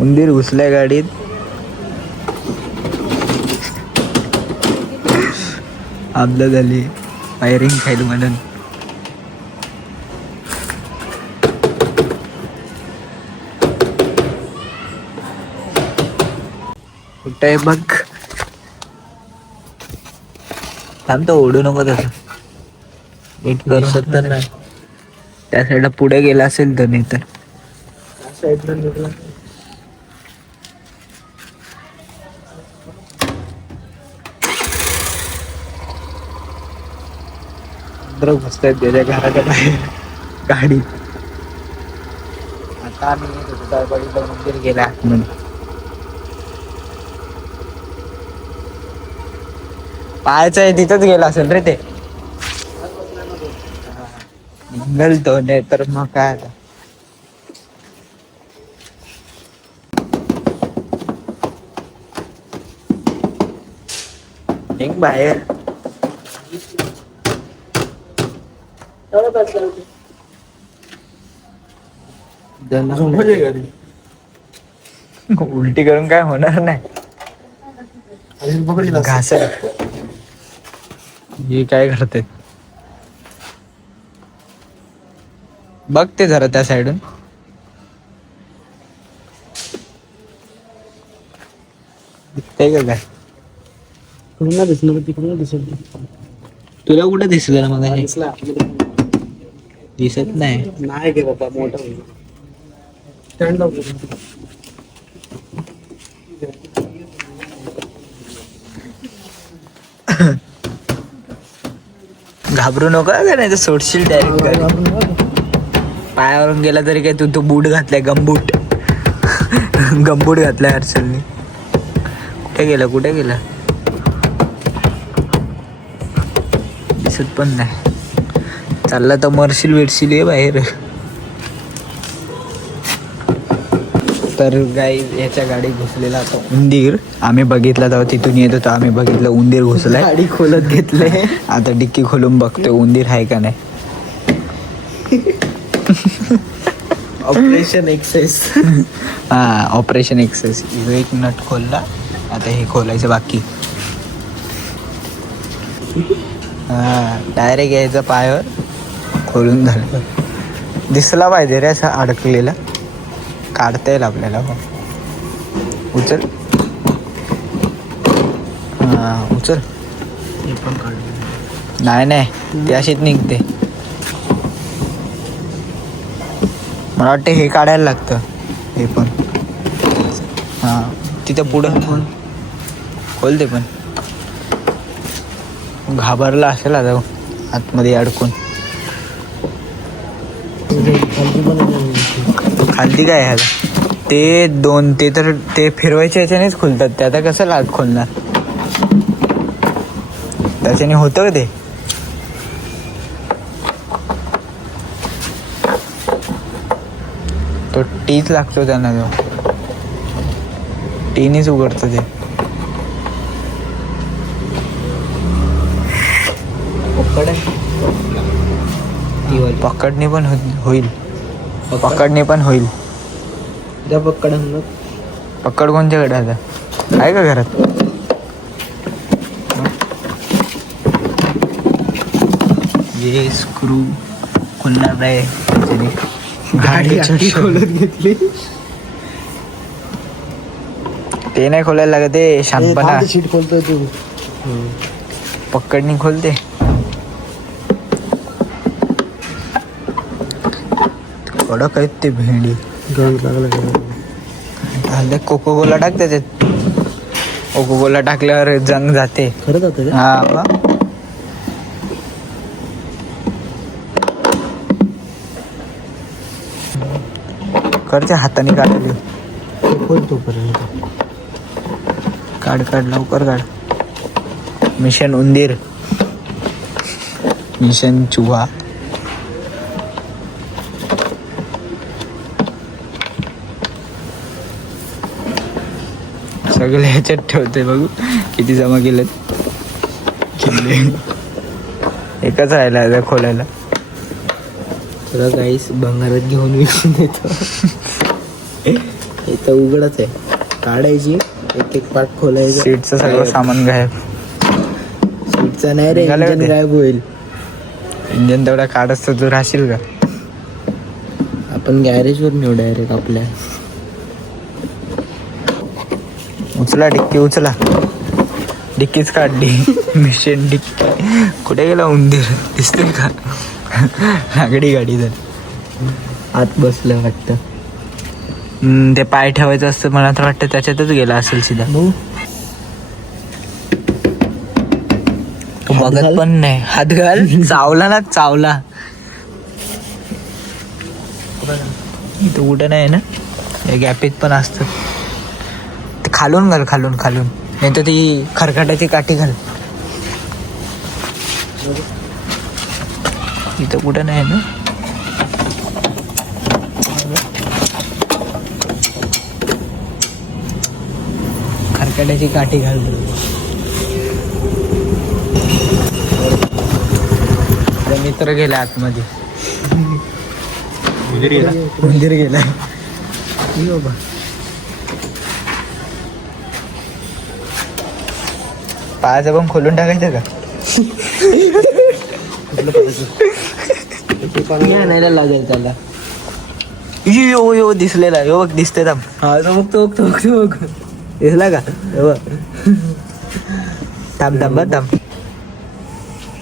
उंदीर घुसलाय गाडीत. आपलं झाली फायरिंग खाईल म्हणून. कुठं आहे बघ. थांब तो ओढू नको तसं. नीट करू शकत नाही. त्या साईडला पुढे गेला असेल तर, नाही तर घुसतायत त्याच्या घराच्या बाहेर गाडी. आता आम्ही येत होतो तर बघितलं मंदिर गेला म्हणून. पाहायचं आहे तिथंच गेला असेल रे ते. निघल तो, नाही तर मग काय आता. निघ बाहेर. उलटी करून काय होणार नाही. घास हे काय करते बघ ते जरा त्या साईडून. दिसतंय का काय? कुठं दिसणार, तिकडून दिसेल. तुला कुठं दिसलं ना मग? दिसत नाही. नाही गे बाबा, मोठा स्टँड लावतो. घाबरू नको का, नाही तर सोडशील डायरेक्ट. पायावरून गेला तरी काय, तू बूट घातलाय, गमबूट. गमबूट घातलाय हर्षलनी. कुठे गेला, कुठे गेला? दिसत पण नाही. चालला तर मरशील वेडशील ये बाहेर. तर गाई याच्या गाडी घुसलेला होता उंदीर. आम्ही बघितला तेव्हा तिथून येत होतो, आम्ही बघितलं उंदीर घुसलाय. गाडी खोलत घेतले. आता डिक्की खोलून बघतोय उंदीर आहे का नाही. Operation access. हा, ऑपरेशन एक्सेस. एक नट खोलला, आता हे खोलायचं बाकी. हा, डायरेक्ट यायचं पायावर, खोलून झालं. दिसला पाहिजे रे असा अडकलेला. काढता येईल आपल्याला. उचल. हा, उचल. नाही नाही, ते अशीच निघते. मला वाटतं हे काढायला लागतं, हे पण. हा, तिथं पुढं खोल ते पण. घाबरला असेल आता आतमध्ये अडकून. खालती काय आहे ते दोन, ते तर ते फिरवायच्या ह्याच्यानेच खोलतात. ते आता कसं लाट खोलणार? त्याच्याने होतं का ते? तो टीच लागतो त्यांना, तो टीनीच उघडतं ते. पकडणे पण होईल. पकडणे पण होईल. पकड कोणच्याकडे आता आहे का घरात? हे स्क्रू खुलणार नाही. गाडी खोलत घेतली. ते नाही खोलायला लागत, ते शांतपणा. शीट खोलतोय तू. पकडणी खोलते. कडक आहेत ते भेंडी. कोको कोला टाक त्याच्यात. कोको कोला टाकल्यावर जंग जाते. खरं जातं. हा, करते हाताने काढले. तोपर्यंत काढ लवकर काढ. मिशन उंदीर, मिशन चुहा. सगळे ह्याच्यात ठेवते. बघू किती जमा केलेत. एकच राहिला खोलायला. तुला काहीच भंगारात घेऊन विकून देतो. इथं उघडच आहे, काढायची एक एक पार्ट खोलायचं. सीटचं सगळं सामान गायब. सीटचा नाही रे, निघालं इंजिन ते. गायब होईल. इंजन तेवढा काढस तर तू राहशील का? आपण गॅरेजवर नेऊ डायरेक्ट आपल्या. उचला डिक्की उचला. डिक्कीच काढली. मिशन डिक्की. कुठे गेला उंदीर दिसतोय का? नागडी गाडी तर आत बसलं वाटतं. ते पाय ठेवायचं असतं मला तर वाटतं त्याच्यातच गेला असेल सीधा. तो हात बघत घाल. पण नाही. हात घाल. चावला ना चावला. इथं कुठं नाही ना, या गॅपीत पण असतं. ते खालून घाल, खालून खालून, नाही तर ती खरकाटाची काठी घाल. इथं कुठं नाही ना. खरकाटाची काठी घाल. मित्र गेला आतमध्ये. उंदीर गेला. पायाचं पण खोलून टाकायचं का? आणायला लागेल त्याला. यो यो दिसलेला. यो बघ दिसते थांब. हा तो बघतो बघतो बघतो बघ. दिसला का? यो बघ. थांब थांब बरं थांब.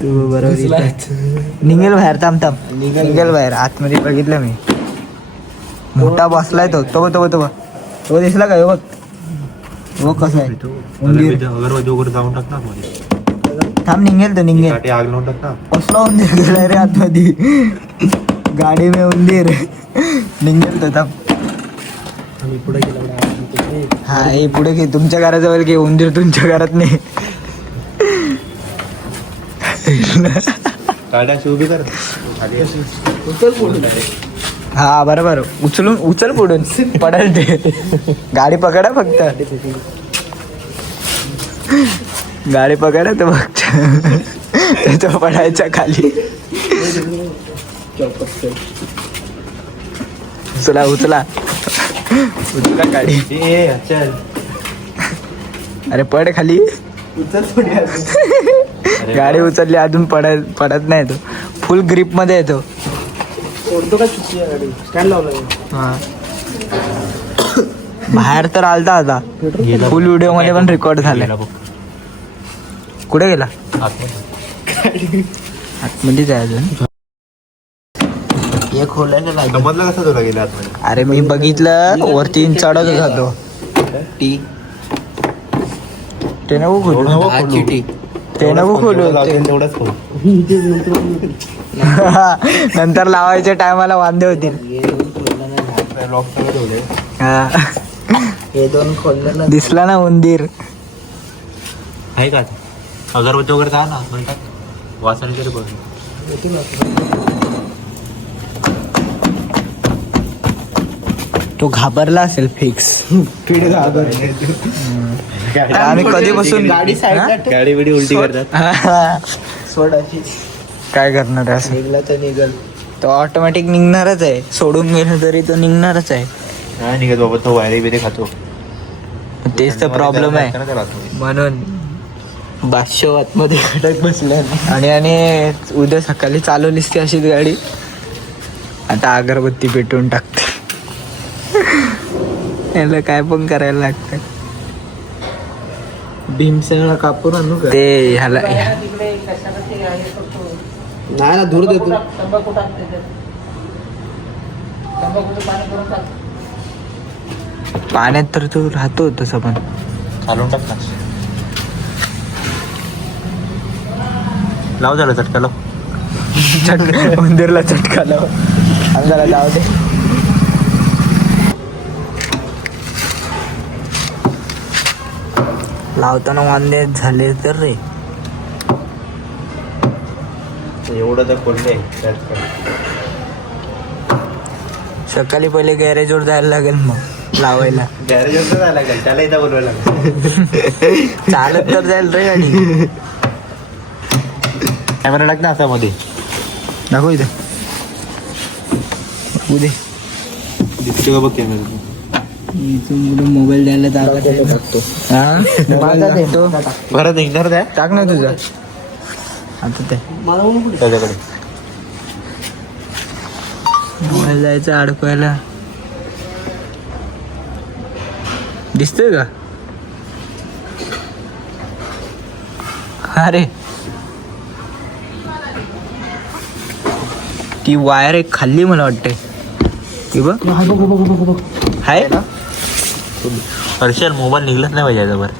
तू बरोबर निघेल बाहेर. थांब थांब. निघेल बाहेर. आतमध्ये बघितलं मी. मोठा बसलाय तो. तो तो तो तो दिसला का? यो बघ. हो कसं आहे उंदीर. अगरबत्ती वगैरे जाऊन टाक ना मध्ये. थांब निघेल तो निघेल. काठी आग लावून टाक ना. कसला उंदीर गेलाय रे आतमध्ये. गाडी में उंदीर. निघेल तो. थांब. आम्ही पुढे गेलो. हा हे पुढे घे. तुमच्या घराजवळ घे. उंदीर तुमच्या घरात नाही. काढा उभी कर. हा बरोबर. उचल पुढून पडेल ते. गाडी पकडा फक्त. गाडी पकडा तर फक्त. त्याच्या पडायच्या खाली. उचला उचला उचला गाडी. चल. अरे पड खाली. गाडी उचलली अजून पडत नाही. तो फुल ग्रिप मध्ये येतो. सोडतो का चुकी गाडी? स्टँड लावला. हा. बाहेर तर आलता आता. फुल व्हिडिओ मध्ये पण रेकॉर्ड झालाय. कुठे गेला? आतमध्येच आहे अजून. हे खोलायला लागेल. समजलं कसं तुला गेला आतमध्ये? अरे मी बघितलं वरती चढत जातो. टी ते नको खोलू. आजची टी. ते नको खोलू. तेवढंच खोल. नंतर लावायच्या टायमाला वांदे होतील. लॉक सगळं ठेवले. हा. हे दोन खोललं ना. दिसला ना उंदीर. आहे का अगरबत्ती वगैरे जा ना म्हणतात वासाने तरी बघ. तो घाबरला असेल फिक्स. आम्ही कधीपासून गाडी साईडला ठेव. गाडी बिडी उलटी करतात. सोडायची. काय करणार आहे असं? निघला तर निघल. तो ऑटोमॅटिक निघणारच आहे. सोडून गेलं तरी तो निघणारच आहे. नाही निघत बाबा, तो वायरी बिरे खातो. तेच तर प्रॉब्लेम आहे. म्हणून बादशाह आतमध्ये खडक बसल्या. आणि उद्या सकाळी चालवलीस ती अशीच गाडी. आता अगरबत्ती पेटवून टाकते. याला काय पण करायला लागतं. भीमसेनला कापून आणू का? ते ह्याला नाही ना, दूर देतो. पाण्यात तर तो राहतो तसं पण. चालून टाक ना. लाव झालं चटका लाव. चटका उंदीरला चटका लाव. अंधारा जाऊ दे. लावताना वांदे झाले तर रे. एवढं तर खोललंय त्यात काय. सकाळी पहिले गॅरेजवर जायला लागेल मग लावायला. गॅरेज जायला लागेल त्याला इथं बोलवायला लागेल. चालत तर जाईल रे गाडी. कॅमेरा टाक ना असा मध्ये. दाखव इथं. उदे दिसतो का बघ कॅमेरा. मोबाईल द्यायला टाकतो परत एकदा द्या टाक ना तुझा आता ते त्याच्याकडे. मोबाईल जायचं अडकवायला. दिसतोय का? अरे ती वायर एक खाल्ली मला वाटते. ती बघ आहे ना. हर्षल मोबाईल निघलाच नाही पाहिजे याचा परत.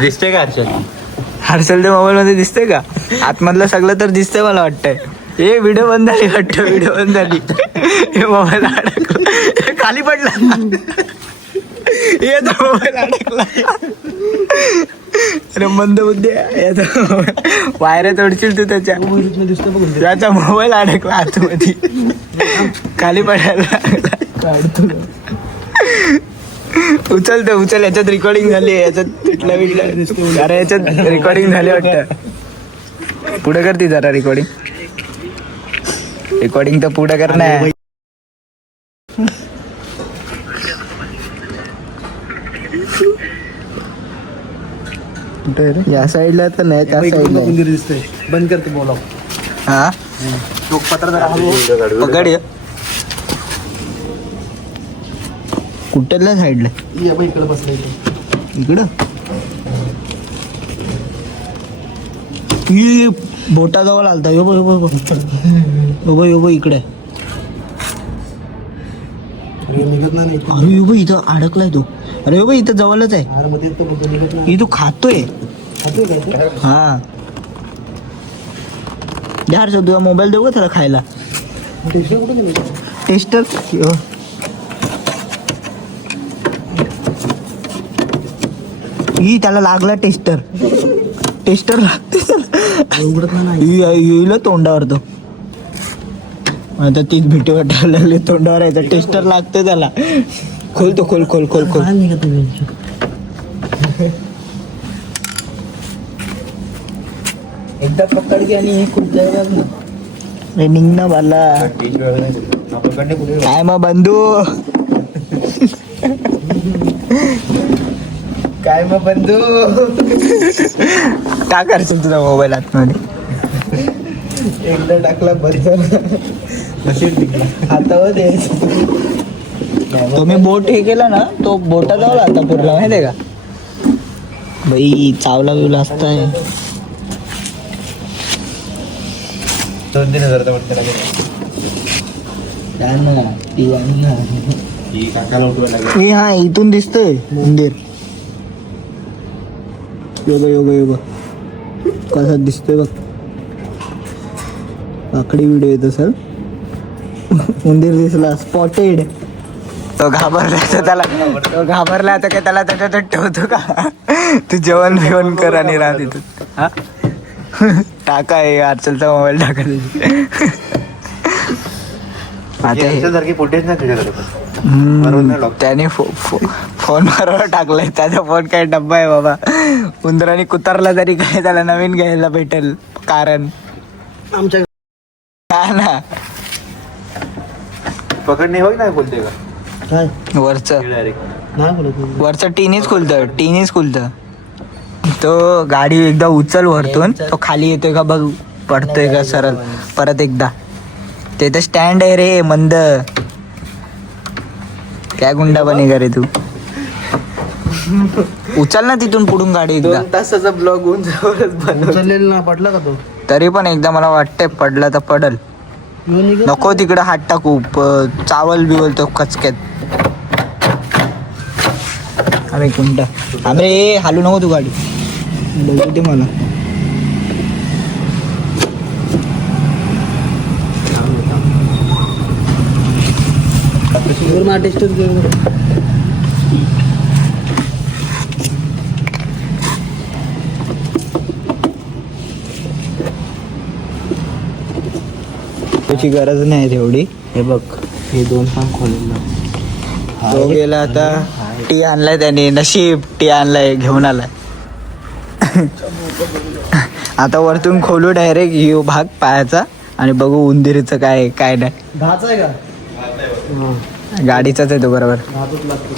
दिसते का हर्षल? हर्षलच्या मोबाईल मध्ये दिसतंय का? आतमधलं सगळं तर दिसतंय मला वाटतंय. हे व्हिडिओ बंद झाली वाटतं. व्हिडिओ बंद झाली. हे मोबाईल अडकला खाली पडला. याचा मोबाईल अडकला. अरे मंद बुद्धी याचा वायऱ्या तोडशील तू त्याचा मोबाईल अडकला आतमध्ये. खाली पडायला उचल याच्यात रेकॉर्डिंग झाली. याच्यात पिटला बिटला. अरे याच्यात रेकॉर्डिंग झाली वाटतं. पुढे कर ती जरा रेकॉर्डिंग तर पुढे कर ना. या साईडला तर नाही त्या साईडला दिसतंय. बंद करते बोला. हा पत्र जरा हलवू. पकड कुठल्या साईडला इकडे बसलं इकडं. ही बोटाजवळ आलता. यो इकडे. निघत नाही. अरे यो इथं अडकलाय तो. अरे यो इथं जवळच आहे. अरे मध्ये तो निघत नाही. ही तो खातोय. हा यार तुझा मोबाईल देऊ का त्याला खायला? टेस्टर ही त्याला लागला. टेस्टर लागते येईल तोंडावर. तो आता तीच भीती वाटायला लागली. तोंडावर यायचा टेस्टर लागतं त्याला. खोल एकदा पकड की आणि हे खूप निघ ना मला. काय मग बंधू? काय करशील तुझा मोबाईल आतमध्ये? एकदा टाकला बंद हातावर द्यायचं. तुम्ही बोट हे केला ना तो बोटाजवळ आता पूर्ण माहितीये का? बाई चावला बिवला असताय. 2-3 हजार हा इथून दिसतोय मंदिर. योगा कसा दिसतोय बघ. आकडी व्हिडिओ येतो सर. मंदिर दिसला स्पॉटेड. तो घाबरला तर काय त्याला त्याच्यात ठेवतो का? तू जेवण बिवण कर आणि राह तिथं. हा टाका आहे अर्चलचा मोबाईल टाका. सारखी फुटेज नाही तुझ्याकडे. त्याने फोन बरोबर टाकलाय. त्याचा फोन काय डब्बा आहे बाबा. उंदराने कुतरला तरी काय त्याला नवीन घ्यायला भेटेल. कारण आमच्या ना पकडणे होय नाही बोलते का? काय वरचं टीनीच खुलतं. तो गाडी एकदा उचल वरतून तो खाली येतोय का बघ. पडतोय का सरळ. परत एकदा ते तर स्टँड आहे रे मंद. काय गुंडा बने का रे तू? उचल ना तिथून पुढून गाडी एकदा. 2 तासाचा ब्लॉग होऊन उचललेला ना पडला का तो? तरी पण एकदा मला वाटतंय पडला तर पडल. नको तिकडे हात टाकू. चावल बिवल तो कचक्यात. अरे गुंडा अरे हालू नको तू गाडी. बघू दे मला. त्याची गरज नाही तेवढी. हे बघ हे 2 पान खोलला. तो गेला आता. टी आणलाय त्याने. नशीब टी आणलाय घेऊन आलाय. आता वरतून खोलू डायरेक्ट यो भाग पायाचा आणि बघू उंदीरचं काय काय नाही. घाचा आहे का गाडीचाच आहे तो बरोबर. घातच लागतो.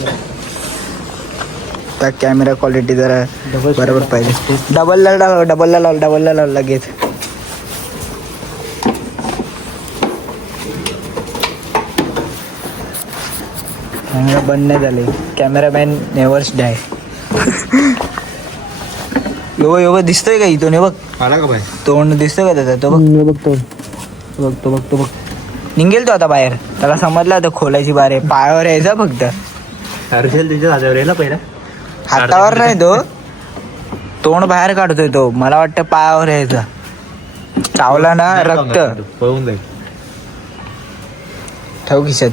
त्या कॅमेरा क्वालिटी जरा बरोबर पाहिजे. डबलला लाव लगेच. कॅमेरा बंद नाही झाले. कॅमेरामॅन नेव्हर्स डाय. यो दिसतोय का इथून? हे बघ आला का बाय तोंड दिसतोय का त्याचा? तो बघ निघेल तो आता बाहेर. त्याला समजलं आता खोलायची बार आहे. पायावर यायचा फक्त. हर्षल तुझ्या हातावर यायला पहिला. हातावर नाही तो, तोंड बाहेर काढतोय तो. मला वाटतं पायावर यायचा. चावला ना रक्त पळून जाईल. ठेव खिशात.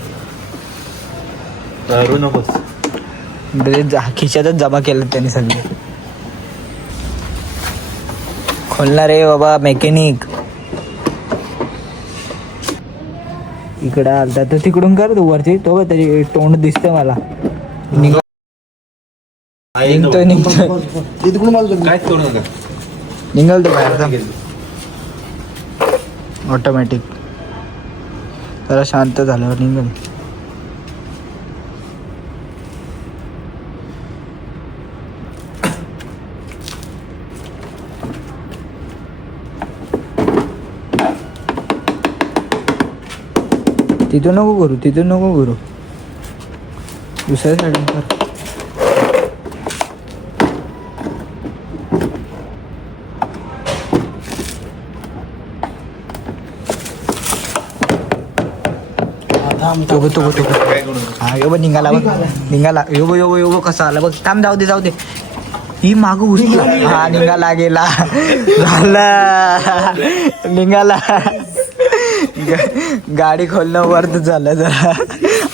करू नकोस. खिशातच जमा केलं त्यांनी सगळे. खोलणार रे बाबा मेकॅनिक. इकडं आलता तर तिकडून कर तू वरती. तो त्याची तोंड दिसतंय मला. निघतोय काय करू नका. निघाल तो बाहेर ऑटोमॅटिक. जरा शांत झाल्यावर निघाल. तिथून नको करू. दुसऱ्या साईडून कर. तो हा यो निघाला यो कसा आला बघ. थांब जाऊ दे. ही माग उडी. हा निघाला गेला. झाला निघाला. गाडी खोलणं वर्थ झालं जरा.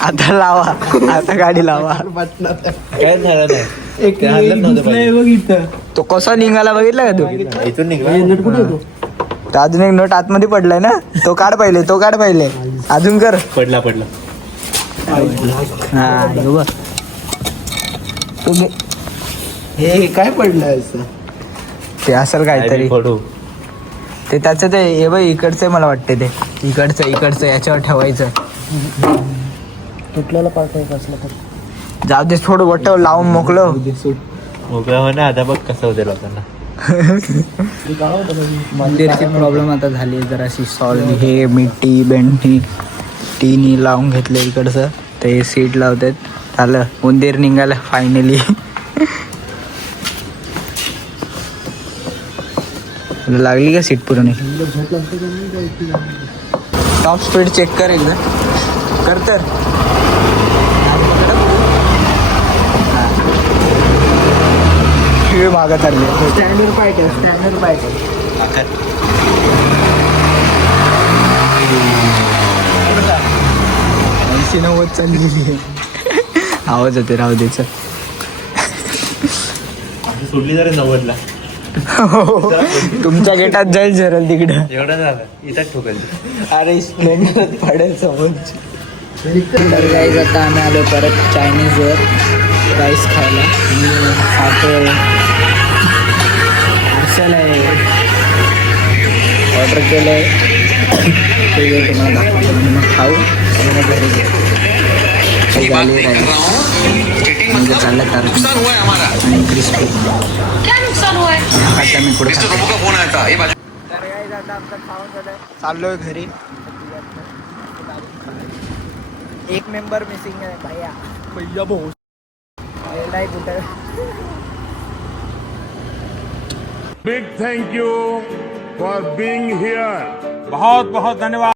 आता लावा. आता गाडी लावा. काय झालं नाही. बघितलं तो कसा निघाला बघितला का तू? इथून निघला. तो अजून एक नोट आतमध्ये पडलाय ना. तो काढ पहिले. अजून कर. पडला हा बघ. तुम्ही हे काय पडलं असं? ते असेल काहीतरी. पडू. ते त्याचं ते हे बघ इकडचं मला वाटते. ते इकडचं याच्यावर ठेवायचं. तुटलेला पार्ट आहे कसला तर. जाऊ दे थोडं वटव लावून मोकलं. मोकळा हो ना. आता बघ कसं होते लोकांना. मंदिरची प्रॉब्लेम आता झाली जराशी सॉल्व. हे मिट्टी बेंडी टीनी लावून घेतलं इकडचं. ते सीट लावतात. झालं उंदीर निघालं फायनली. लागली का सीट पूर्ण? टॉप स्पीड चेक कर एकदा. कर तर. मागत आली. स्टँडवर पाय ठेव. 80-90 चाललेली. आवाज होते राहू द्यायचं. सोडली जरा 90ला. तुमच्या गेटात जाईल झरल तिकडं. एवढं झालं इथंच ठोकल. अरे स्प्लेंडर पडेल समोरची. तर गाईज आता आम्ही आलो परत चायनीजवर राईस खायला. मी खातो. पार्सल आहे ऑर्डर केलं आहे. ते तुम्हाला दाखवतो. मग खाऊ आणि मग घरी घेऊ. झाली राईस म्हणजे चाललं तर आणि क्रिस्पी. आता मी पुढे चाललोय घरी. एक मेंबर मिसिंग आहे भैया भाऊ. नाही कुठं. Big thank you for being here. बहुत बहुत धन्यवाद.